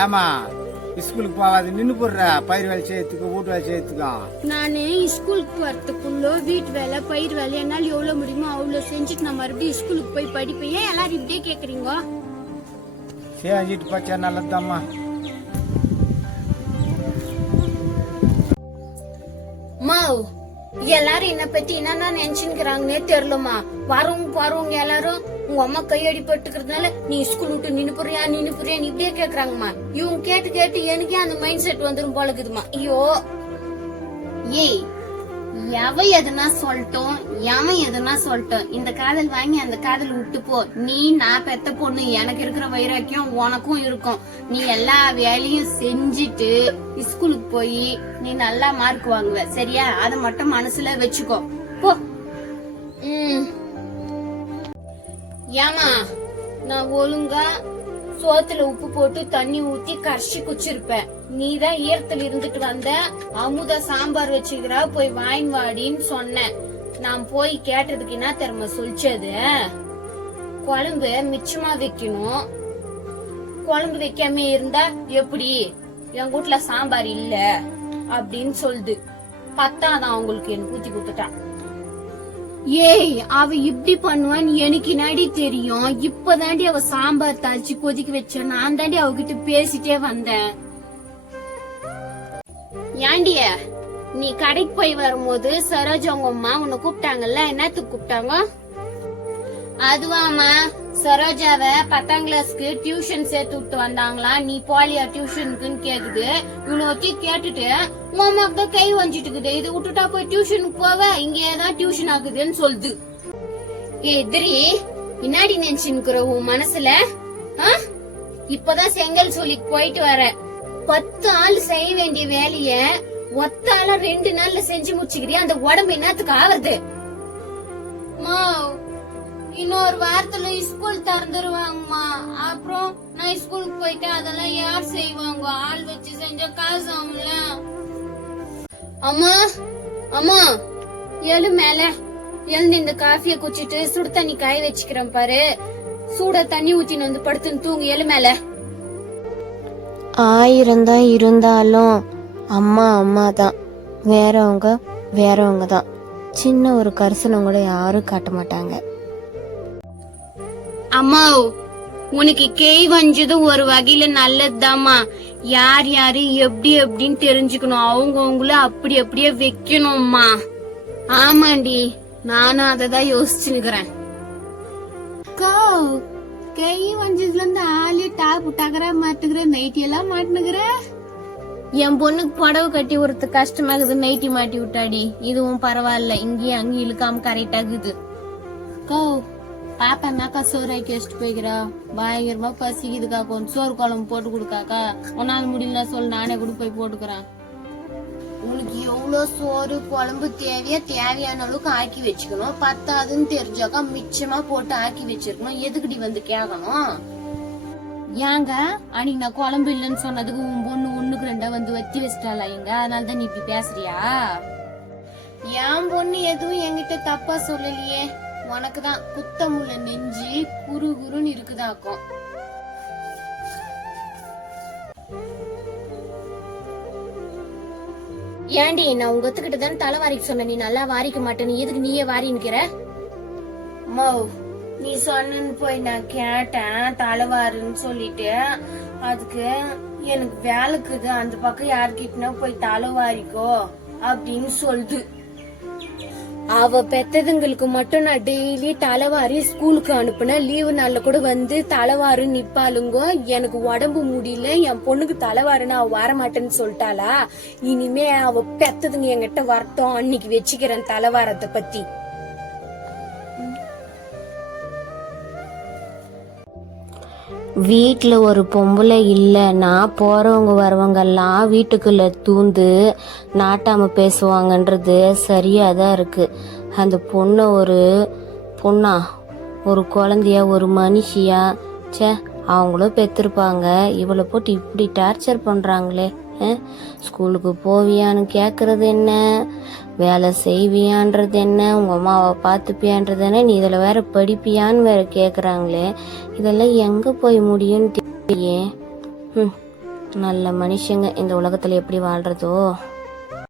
ஏமா ஸ்கூலுக்கு போகாது நின்று போடுற பயிர் வேலை செய்யறதுக்கு வீட்டு வேலை செய்யறதுக்கும். நானு ஸ்கூலுக்கு வரத்துக்குள்ள வீட்டு வேலை பயிர் வேலை என்னால எவ்வளவு முடியுமோ அவ்வளவு செஞ்சுட்டு நான் மறுபடியும் ஸ்கூலுக்கு போய் படிப்பேன். ஏன் எல்லாரும் இப்படியே கேக்குறீங்க? செஞ்சுட்டு போச்சா நல்லதுதாம்மா. மாவ் எல்லாரும் என்ன பத்தி என்னன்னா நினைச்சுக்கிறாங்கன்னே தெரியலமா. வரவங்க எல்லாரும் உங்க அம்மா கையடி பட்டுக்கிறதுனால நீ ஸ்கூல் விட்டு நின்னு போறியா இப்படியே கேக்குறாங்கம்மா. இவங்க கேட்டு கேட்டு எனக்கே அந்த மைண்ட் செட் வந்துரும் போல இருக்குதுமா. ஐயோ ஏய் எவ எதுனா சொல்லட்டும் எவன் எதுனா சொல்லட்டும், இந்த காதல் வாங்கி அந்த காதல் விட்டு போ. நீ நான் பெத்த பொண்ணு, எனக்கு இருக்கிற வைராக்கியம் உனக்கும் இருக்கும். நீ எல்லா வேலையும் செஞ்சுட்டு ஸ்கூலுக்கு போய் நீ நல்லா மார்க் வாங்குவ சரியா? அத மட்டும் மனசுல வச்சுக்கோ போ. ஏமா நான் ஒழுங்கா சோத்துல உப்பு போட்டு தண்ணி ஊத்தி கரைச்சி குச்சிருப்பேன். நீதான் ஈரத்துல இருந்துட்டு வந்த அமுதா சாம்பார் வச்சுக்கிறா போய் வாங்கி வாடின்னு சொன்னேன். நான் போய் கேட்டதுக்கு என்ன தெரியுமா சொல்லிச்சது? குழம்பு மிச்சமா வைக்கணும், குழம்பு வைக்காம இருந்தா எப்படி, என் வீட்டுல சாம்பார் இல்ல அப்படின்னு சொல்லுது. பத்தாதான் அவங்களுக்கு எனக்கு ஊத்தி கொடுத்துட்டான். ஏய் அவ இப்படி பண்ணுவான்னு எனக்கு நாடி தெரியும். இப்பதாண்டி அவ சாம்பார் தாளிச்சு கொதிக்க வச்ச. நான் தாண்டி அவகிட்ட பேசிட்டே வந்தேன். ஏண்டிய நீ கடைக்கு போய் வரும்போது சரோஜா உங்க அம்மா உன்னை கூப்பிட்டாங்கல்ல, என்னத்துக்கு கூப்பிட்டாங்க? அதுவாமா சரோஜாவ 10ஆம் கிளாஸ்க்கு டியூஷன் சேர்த்து விட்டு வந்தாங்களா, நீ போலியா டியூஷனுக்குன்னு கேக்குது. இவ்வளவு கேட்டுட்டு உன் அம்மாக்கு தான் கை வஞ்சிட்டு இருக்குது. இது விட்டுட்டா போய் டியூஷனுக்கு போவ, இங்கேதான் டியூஷன் ஆகுதுன்னு சொல்லுது. எதிரி இன்னாடி நினைச்சுக்கிற உன் மனசுல? இப்பதான் செங்கல் சொல்லிக்கு போயிட்டு வர. 10 ஆள் செய்ய வேண்டிய வேலைய ஒத்தால 2 நாள்ல செஞ்சு முடிச்சுக்கிறியா? அந்த உடம்பு என்னத்துக்கு ஆகுது? இன்னொரு வாரத்துல ஸ்கூல் திறந்துருவாங்கம்மா. அப்புறம் நான் ஸ்கூலுக்கு போயிட்டு அதெல்லாம் யார் செய்வாங்க? ஆள் வச்சு செஞ்சா காசு ஆகும்ல. அம்மா அம்மா எழு, மேல எழுந்து இந்த காஃபிய குச்சிட்டு சுடு தண்ணி காய வச்சுக்கிறேன் பாரு. சூட தண்ணி ஊத்தின்னு வந்து படுத்துன்னு தூங்கு. எழு மேல. 1000 தான் இருந்தாலும் அம்மா அம்மா தான், வேறவங்க தான். சின்ன ஒரு கரிசனம் கூட யாரும் காட்ட மாட்டாங்க. அம்மா உனக்கு கேய் வஞ்சது ஒரு வகையில நல்லதுதாம்மா. யார் யாரு எப்படி எப்படின்னு தெரிஞ்சுக்கணும். அவங்கவுங்கள அப்படி அப்படியே வைக்கணும்மா. ஆமாண்டி, நானும் அததான் யோசிச்சுக்கிறேன். கை வஞ்சதுல இருந்து ஆளு டாப் டகர மாட்டுக்கிற, நைட்டி எல்லாம் மாட்டுனுக்குற. என் பொண்ணுக்கு புடவை கட்டி ஒருத்த கஷ்டமாகுது, நைட்டி மாட்டி விட்டாடி. இதுவும் பரவாயில்ல, இங்கேயும் அங்கேயும் இழுக்காம கரெக்ட் ஆகுது. பாப்பா மேக்கா சோறு ஆக்கி வச்சுட்டு போய்க்கிறா. பயங்கரமா பசிக்குதுக்கா, கொஞ்சம் சோறு குழம்பு போட்டு கொடுக்காக்கா. உன்னால முடியல சொல்லு, நானே கூட போய் போட்டுக்கிறேன். உனக்கு எவ்வளவு சோறு குழம்பு தேவையான அளவுக்கு ஆக்கி வச்சுக்கணும். பத்தாதுன்னு தெரிஞ்சாக்கா மிச்சமா போட்டு ஆக்கி வச்சிருக்கணும். எதுக்குடி வந்து கேட்கணும்? ஏங்க அன்னைக்கு நான் குழம்பு இல்லைன்னு சொன்னதுக்கு உன் பொண்ணு 1க்கு 2 வந்து வத்தி வச்சிட்டாளா இங்க? அதனாலதான் நீ இப்படி பேசுறியா? என் பொண்ணு எதுவும் என்கிட்ட தப்பா சொல்லலையே. உனக்குதான் குத்தமுள்ள நெஞ்சு குறுகுறுன்னு இருக்குதாக்கும். ஏண்டி நான் உங்க ஒத்துக்கிட்டு தான் தலை வாரிக்க சொன்ன, நீ நல்லா வாரிக்க மாட்டேன்னு எதுக்கு நீயே வாரின்னுக்கிற? நீ சொன்னு போய் நான் கேட்டேன் தலைவாருன்னு சொல்லிட்டு. அதுக்கு எனக்கு வேலைக்குது, அந்த பக்கம் யாருக்கிட்டனா போய் தலைவாரிக்கோ அப்படின்னு சொல்லுது. அவ பெத்ததுங்களுக்கு மட்டும் நான் டெய்லி தலைவாரி ஸ்கூலுக்கு அனுப்புனேன். லீவு நாள்ல கூட வந்து தலைவாரு நிப்பாளுங்க. எனக்கு உடம்பு முடியல, என் பொண்ணுக்கு தலைவாருன்னு அவ வரமாட்டேன்னு சொல்லிட்டாளா? இனிமே அவ பெத்ததுங்க என்கிட்ட வரட்டும், அன்னைக்கு வச்சுக்கிறேன் தலைவாரத்தை பத்தி. வீட்டில் ஒரு பொம்பளை இல்லைன்னா போறவங்க வரவங்கெல்லாம் வீட்டுக்குள்ள தூந்து நாட்டாம பேசுவாங்கன்றது சரியாதான் இருக்கு. அந்த பொண்ணை ஒரு பொண்ணா, ஒரு குழந்தையா, ஒரு மனுஷியா, அவங்களும் பெற்றிருப்பாங்க. இவளை போட்டு இப்படி டார்ச்சர் பண்றாங்களே, ஸ்கூலுக்கு போவியான்னு கேட்கறது என்ன, வேலை செய்வியான்றது என்ன, உங்கள் அம்மாவை பார்த்துப்பியான்றது என்ன, நீ இதில் வேற படிப்பியான்னு வேற கேட்குறாங்களே. இதெல்லாம் எங்கே போய் முடியும்னு தெரியலையே. நல்ல மனுஷங்க இந்த உலகத்தில் எப்படி வாழ்கிறதோ.